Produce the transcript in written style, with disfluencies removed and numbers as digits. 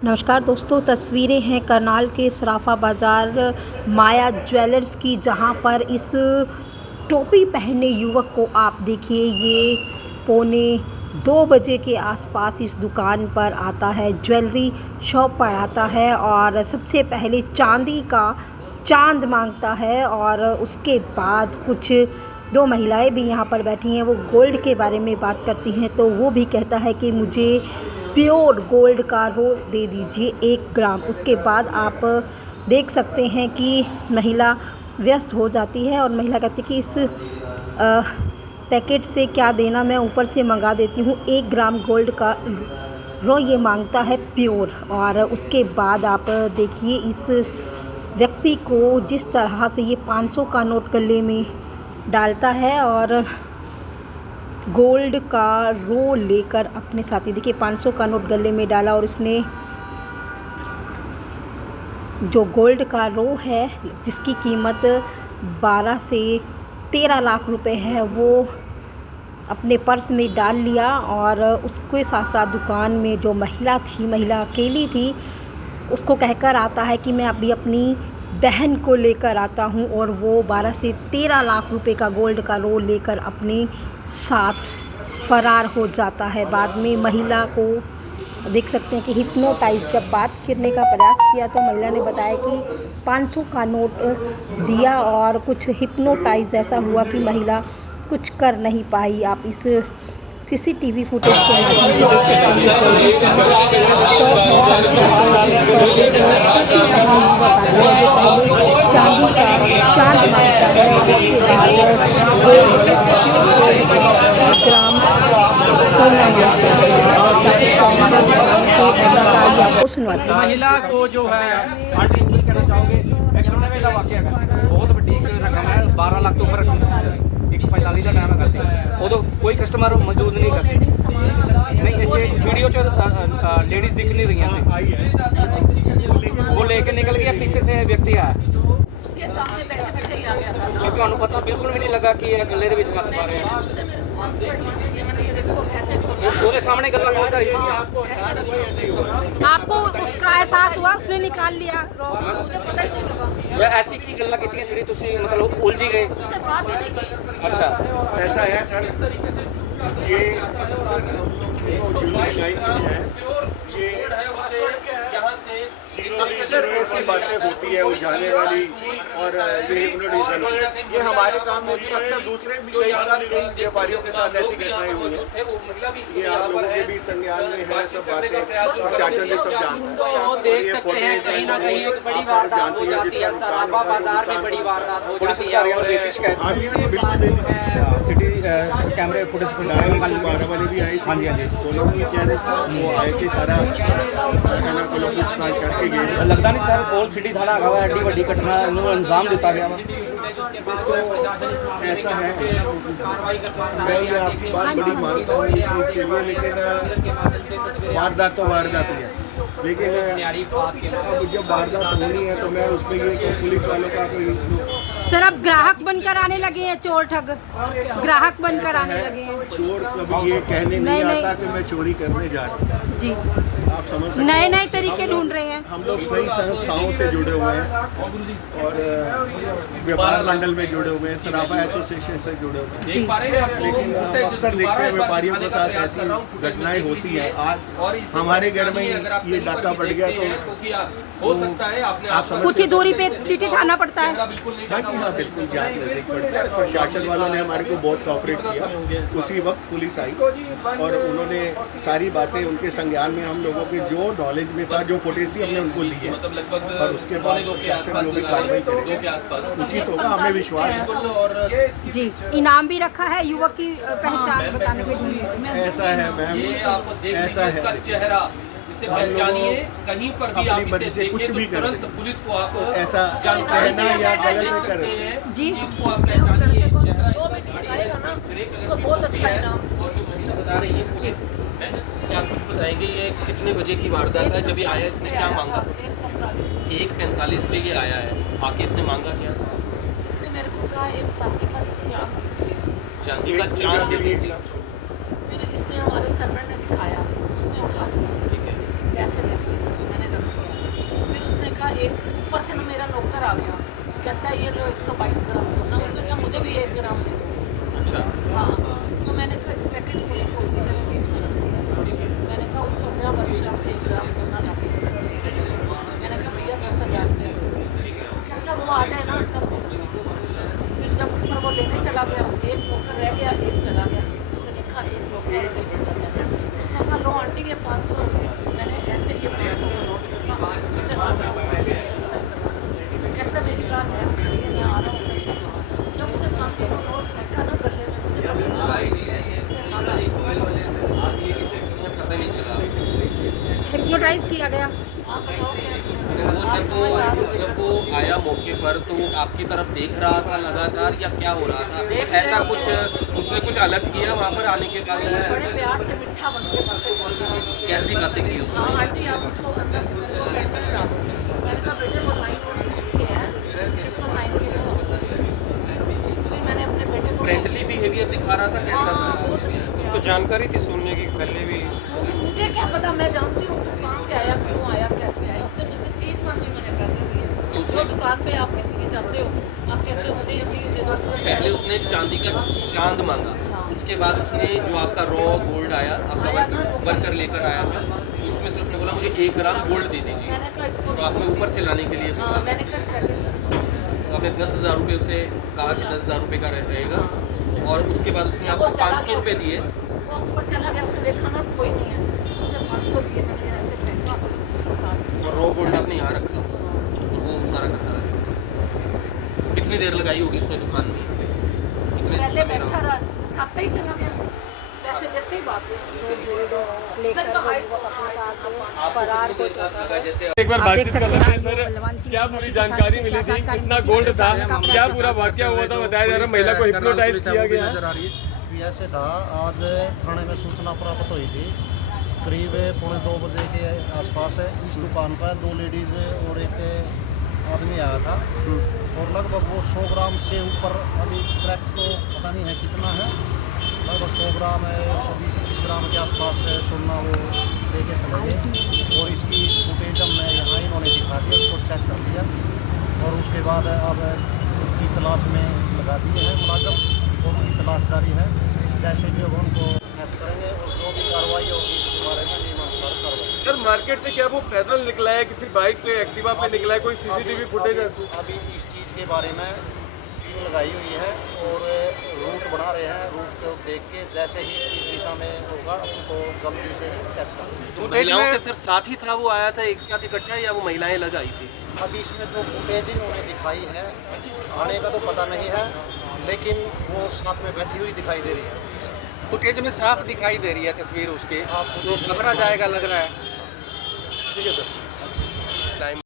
नमस्कार दोस्तों, तस्वीरें हैं करनाल के सराफा बाज़ार माया ज्वेलर्स की, जहां पर इस टोपी पहने युवक को आप देखिए। ये पौने 2 बजे के आसपास इस दुकान पर आता है, ज्वेलरी शॉप पर आता है और सबसे पहले चांदी का चांद मांगता है। और उसके बाद कुछ 2 महिलाएं भी यहां पर बैठी हैं, वो गोल्ड के बारे में बात करती हैं। तो वो भी कहता है कि मुझे प्योर गोल्ड का रो दे दीजिए 1 ग्राम। उसके बाद आप देख सकते हैं कि महिला व्यस्त हो जाती है और महिला कहती है कि इस पैकेट से क्या देना, मैं ऊपर से मंगा देती हूँ। 1 ग्राम गोल्ड का रो ये मांगता है प्योर। और उसके बाद आप देखिए इस व्यक्ति को जिस तरह से ये 500 का नोट गले में डालता है और गोल्ड का रो लेकर अपने साथी, देखिए 500 का नोट गले में डाला और इसने जो गोल्ड का रो है जिसकी कीमत 12 से 13 लाख रुपए है, वो अपने पर्स में डाल लिया। और उसके साथ साथ दुकान में जो महिला थी, महिला अकेली थी, उसको कहकर आता है कि मैं अभी अपनी बहन को लेकर आता हूँ। और वो 12 से 13 लाख रुपए का गोल्ड का रो लेकर अपने साथ फरार हो जाता है। बाद में महिला को देख सकते हैं कि हिप्नोटाइज, जब बात करने का प्रयास किया तो महिला ने बताया कि 500 का नोट दिया और कुछ हिप्नोटाइज ऐसा हुआ कि महिला कुछ कर नहीं पाई। आप इस सीसीटीवी फुटेज के माध्यम से देख सकते हैं कि ज्वेलरी की शॉप है, साथ साथ इस पर एक टोपी पहने युवक आता है जो पहले चांदी का चांद मांगता है और उसके बाद गोल्ड का 1 ग्राम सोना मांगता है। और क्या कुछ कहना है दुकान के अधिकारी, आपको सुनवाते हैं। महिला को जो है आंटी की कहना चाहोगे, एक नवे का वाकया है, बहुत बड़ी रकम है, 12 लाख तो ऊपर रकम दसी है। 145 का टाइम है सी उदो कोई कस्टमर मौजूद नहीं कर नहीं इतने वीडियो च लेडीज दिख नहीं रही सी, वो लेके निकल गया, पीछे से व्यक्ति आया उसके सामने बैठे बैठे ही आ गया था। क्योंकि उन्होंने पता बिल्कुल भी नहीं लगा कि ये गले के मत पा रहे हैं, उसके सामने गला होता ही। आपको उसका एहसास हुआ, उसने निकाल लिया, मुझे पता ही नहीं लगा। या ऐसी की गल्ला की जी तुसी मतलब उलझी गए? उससे बात ही नहीं की। अच्छा, ऐसा है सर, ये अक्सर ऐसी बातें होती है उलझाने वाली, और ये हिप्नोटिज्म, ये हमारे काम में भी अक्सर दूसरे भी कई व्यापारियों के साथ ऐसी घटनाएं हुई हैं। ये आप लोगों के भी संज्ञान में है, सब बातें प्रशासन भी सब जानता है। तो देख सकते हैं कहीं ना कहीं एक बड़ी वारदात हो जाती है, सराफा बाजार में बड़ी वारदात हो जाती है। सिटी कैमरे फुटेज बारह वाले भी आई, हाँ जी हाँ जी, वो लोग भी कह रहे थे, वो आए कि सारा कहना को लोग पूछताछ करके गए। लगता नहीं सर कोल सिटी थाना आगा हुआ, एड्डी वड्डी घटना उन्होंने अंजाम दिता गया वा। ऐसा है, मैं ये आपकी बात बड़ी मानता हूँ इस चीज़ के लिए, लेकिन वारदात तो वारदात ही है। लेकिन अब जब वारदात होनी है तो मैं उसमें ये कि पुलिस वालों का कोई सर अब ग्राहक बनकर आने लगे हैं, चोर ठग ग्राहक बनकर आने लगे हैं। चोर कभी ये कहने नहीं आता कि मैं चोरी करने जा रहा हूँ। जी, आप समझ सकते नए हैं। नए तरीके ढूंढ रहे हैं। हम लोग कई संस्थाओं से जुड़े हुए हैं और व्यापार मंडल में जुड़े हुए हैं, सराफा एसोसिएशन से जुड़े हुए हैं। जी, लेकिन अक्सर देखते हैं व्यापारियों के साथ ऐसी घटनाएं होती हैं। आज हमारे घर में ये डाका पड़ गया तो हो सकता है आपने कुछ ही दूरी पे सिटी थाना पड़ता है। हाँ जी हाँ, बिल्कुल जान नजदीक पड़ता है। प्रशासन वालों ने हमारे को बहुत कोऑपरेट किया। उसी वक्त पुलिस आई और उन्होंने सारी बातें उनके संज्ञान में, हम लोगों के जो नॉलेज में था, जो फुटेज थी, हमने उनको दी है। और उसके बाद प्रशासन जो भी कार्रवाई करेगा उचित होगा, हमें विश्वास है। जी, इनाम भी रखा है युवक की पहचान बताने के लिए। ऐसा है मैम, ऐसा है, पहचानिए, कहीं पर भी आप इसे से कुछ भी कर पुलिस को आप ऐसा कहना या गलत नहीं कर जी, इसको आप पहचानिए, उसको बहुत अच्छा इनाम बता रही है जी। क्या कुछ बताएंगे, ये कितने बजे की वारदात है, जब ये आया इसने क्या मांगा? 1:45 पे ये आया है, आके इसने मांगा क्या? इसने मेरे को कहा एक चांदी का चांद दीजिए, चांदी का चांद दे दीजिए। फिर इसने हमारे सर्वर ने दिखाया, उसने उठा लिया। ठीक है, कैसे देखिए एक ऊपर से ना मेरा नौकर आ गया, कहता है ये लो 122 ग्राम सोना। उसने कहा मुझे भी 1 ग्राम दे दो। अच्छा, हाँ, तो मैंने कहा इस पैकेट खोल के मैंने बीच में रख दिया। मैंने कहा ऊपर जा वर्कशॉप से 1 ग्राम सोना ला के इसमें दे दो। मैंने कहा भैया 10,000 से कहता वो आ जाए ना तब दे दो। फिर जब ऊपर वो लेने चला गया, एक नौकर रह गया, एक चला गया। उसने लिखा एक नौकर और एक नौकर। उसने कहा लो आंटी के 500 रुपये। मैंने ऐसे ये 500 का नोट रखा। कहता मेरी बात है, भैया मैं आ रहा हूँ सर। जब उसने 500 का नोट फेंका ना गले में, मुझे पता पता नहीं चला। हिप्नोटाइज किया गया। आप बताओ क्या वो जब वो आया मौके पर तो वो आपकी तरफ देख रहा था लगातार या क्या हो रहा था? ऐसा कुछ उसने कुछ अलग किया वहाँ पर आने के बाद? बड़े प्यार से मिठा बन के बातें बोलता है। कैसी बातें की उसने? हाँ आंटी आप उठो, अंदर से मेरे को पेंशन करा दो। मैंने कहा बेटे वो 916 के हैं, 999 के हैं। फिर मैंने अपने बेटे को फ्रेंडली बिहेवियर दिखा रहा था कैसा? हाँ, बहुत अच्छे से उसको जानकारी थी सुनने की पहले भी? मुझे क्या पता, मैं जानती हूँ तो कहाँ से आया, क्यों आया, कैसे आया। उसने मुझसे चीज़ मांगी, मैंने पैसे दिए। दूसरी दुकान पे आप किसी की जाते हो, आप कहते हो मुझे ये चीज़ दे दो। पहले उसने चांदी का चांद मांगा, उसके बाद उसने जो आपका रॉ गोल्ड आया, आपका वर्कर लेकर आया था, उसमें से उसने बोला मुझे 1 ग्राम गोल्ड दे दीजिए। मैंने कहा इसको तो आपने ऊपर से लाने के लिए हाँ, बोला। मैंने कहा इस पैकेट तो आपने 10,000 रुपये उसे कहा कि 10,000 रुपये का रहेगा, और उसके बाद उसने आपको 500 रुपये दिए। वो ऊपर चला गया, उसने देखा ना कोई नहीं है, उसने 500 दिए। मैंने ऐसे फेंका, उसके साथ और रॉ गोल्ड आपने यहाँ रखा और वो सारा का सारा है। कितनी देर लगाई होगी उसने दुकान में? कितने पहले समय बैठा रहा? रहा, खाते ही चला गया, पैसे देते ही बात हुई। लेकर तो वो युवक अपने साथ फरार हो चुका है। जैसे एक बार आप बातचीत देख कर सकते रहे हैं हैं सर, बलवान सिंह क्या जी पूरी ऐसी जानकारी क्या मिली थी, जानकारी कितना मिली थी, गोल्ड था, जानकारी क्या मिली पूरा वाकया हुआ था, बताया जा रहा है महिला को हिप्नोटाइज किया गया है। ऐसे था, आज थाने में सूचना प्राप्त हुई थी करीब 1:45 बजे के आसपास। इस दुकान पर 2 लेडीज़ और एक आदमी आया था और लगभग वो 100 ग्राम से ऊपर, अभी करेक्ट तो पता नहीं है कितना है, लगभग 100 ग्राम है, 120-130 ग्राम के आसपास सोना वो लेके चले गए। और इसकी फुटेज हमने यहाँ इन्होंने दिखा दिया, उसको चेक कर लिया और उसके बाद अब उसकी तलाश में लगा दिए हैं मुलाजम और उनकी तलाश जारी है। जैसे भी होगा उनको कैच करेंगे और जो भी कार्रवाई होगी इसके बारे में नियमानुसार कार्रवाई। सर मार्केट से क्या वो पैदल निकला है, किसी बाइक पे एक्टिवा पे निकला है, कोई सीसीटीवी फुटेज ऐसी? अभी इस चीज़ के बारे में टीम लगाई हुई है और रूट बना रहे हैं। रूट को देख के जैसे ही जिस दिशा में होगा उनको जल्दी से कैच करेंगे। महिलाओं के सर साथ ही था, वो आया था एक साथ इकट्ठा या वो महिलाएं लग आई थी? अभी इसमें जो फुटेज इन्होंने दिखाई है, आने का तो पता नहीं है, लेकिन वो साथ में बैठी हुई दिखाई दे रही है। फुटेज में साफ दिखाई दे रही है तस्वीर उसकी, तो घबरा जाएगा लग रहा है। ठीक है सर। टाइम